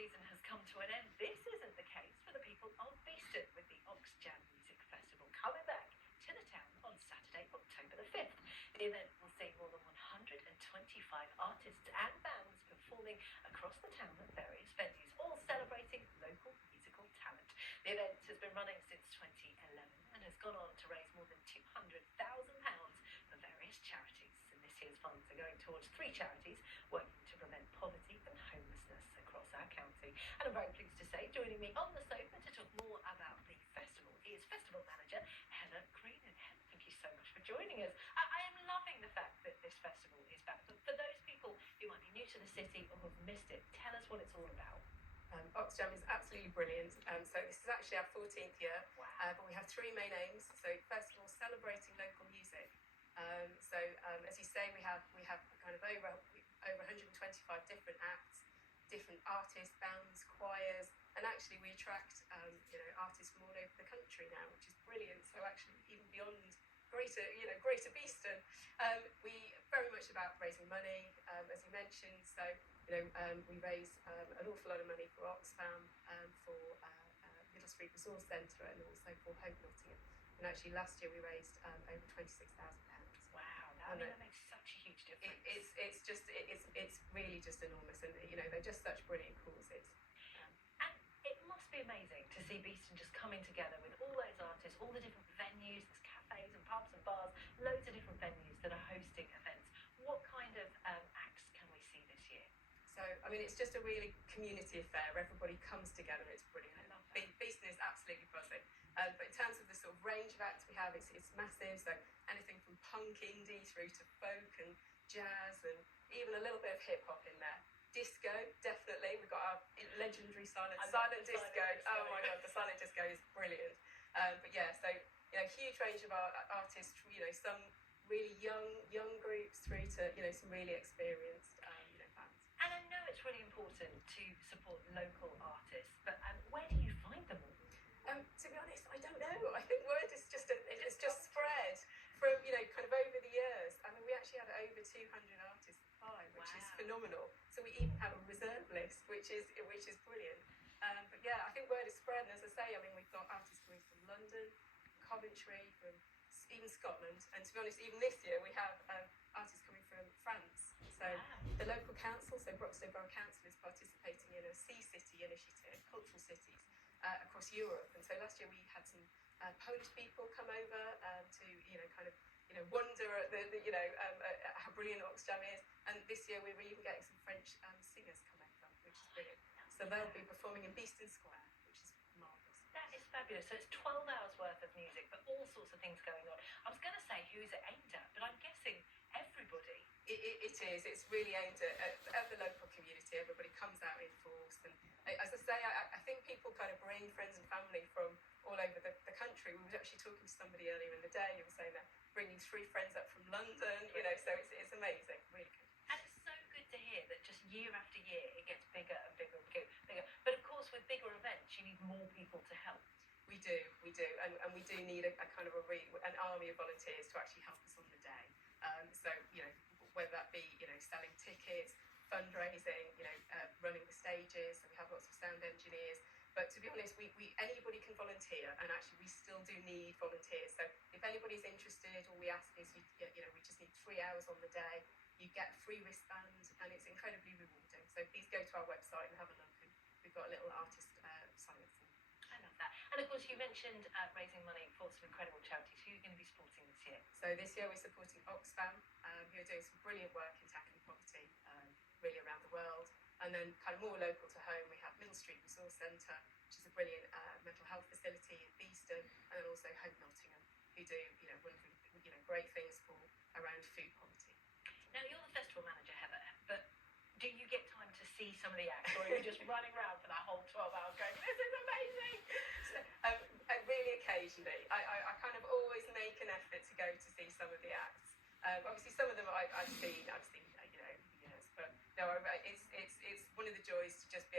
season has come to an end, this isn't the case for the people of Beeston, with the Oxjam Music Festival coming back to the town on Saturday, October the 5th. The event will see more than 125 artists and bands performing across the town at various venues, all celebrating local musical talent. The event has been running since 2011 and has gone on to raise more than £200,000 for various charities. And this year's funds are going towards 3 charities working to prevent poverty and homelessness across our county. And I'm very pleased to say, joining me on the sofa to talk more about the festival is Festival Manager Heather Green. And Heather, thank you so much for joining us. I am loving the fact that this festival is back. But for those people who might be new to the city or have missed it, tell us what it's all about. Oxjam is absolutely brilliant. So this is actually our 14th year, but we have 3 main aims. So first of all, celebrating local music. As you say, we have kind of over 125 different acts, different artists, bands, choirs, and actually we attract artists from all over the country now, which is brilliant. So actually, even beyond Greater Beeston, we very much about raising money, as you mentioned. So we raise an awful lot of money for Oxjam, for Middle Street Resource Centre, and also for Hope Nottingham. And actually, last year we raised over £26,000. Wow, that makes such a huge difference. It's really just enormous, and they're just such brilliant causes. And it must be amazing to see Beeston just coming together with all those artists, all the different venues, there's cafes and pubs and bars, loads of different venues that are hosting events. What kind of acts can we see this year? So, it's just a really community affair. Everybody comes together. It's brilliant. I love that. Beeston is absolutely buzzing. But in terms of the sort of range of acts we have, it's massive. So anything from punk, indie, through to folk and jazz, and even a little bit of hip hop in there. Disco, definitely. We've got our legendary silent disco. Oh my God, the silent disco is brilliant. But yeah, so huge range of artists. Some really young groups through to some really experienced bands. And I know it's really important to support local artists, but where do you find them all? To be honest, I don't know. I think word is just spread from kind of over the years. We actually had over 200 artists apply, which is phenomenal. So we even have a reserve list, which is brilliant. But yeah, I think word is spread. And as I say, we've got artists coming from London, Coventry, from even Scotland, and to be honest, even this year we have artists coming from France. So the local council, so Broxton Borough Council, is participating in a Sea City initiative, cultural cities across Europe. And so last year we had some Polish people come over to wonder at at how brilliant Oxjam is. And this year we were even getting some French singers come over, which is brilliant. So they'll be performing in Beeston Square, which is marvellous. That is fabulous. So it's 12 hours worth of music, but all sorts of things going on. I was going to say who's it aimed at, but I'm guessing everybody. It is. It's really aimed at the local community. Everybody comes out in force. And as I say, I think people kind of bring friends and family from all over the country. We were actually talking to somebody earlier in the day who was saying that bringing 3 friends up from London, so it's amazing, really good. And it's so good to hear that just year after year it gets bigger and bigger and bigger. But of course, with bigger events, you need more people to help. We do, and we do need a kind of an army of volunteers to actually help us on the day. So whether that be selling tickets, fundraising, running the stages. So we have lots of sound engineers. But to be honest, anybody can volunteer, and actually we still do need volunteers. So if anybody's interested, all we ask is we just need 3 hours on the day. You get a free wristband, and it's incredibly rewarding. So please go to our website and have a look. And we've got a little artist sign-up form. I love that. And of course, you mentioned raising money for some incredible charities. Who are you going to be supporting this year? So this year we're supporting Oxfam, who are doing some brilliant work in tackling poverty really around the world. And then kind of more local to home, we have Middle Street Resource Centre, which is a brilliant mental health facility in Beeston, and then also Hope Nottingham, who do wonderful, great things for around food poverty. Now, you're the festival manager, Heather, but do you get time to see some of the acts, or are you just running around for that whole 12 hours going, this is amazing? Really occasionally. I kind of always make an effort to go to see some of the acts. Obviously, some of them I've seen years, but no, it's one of the joys to just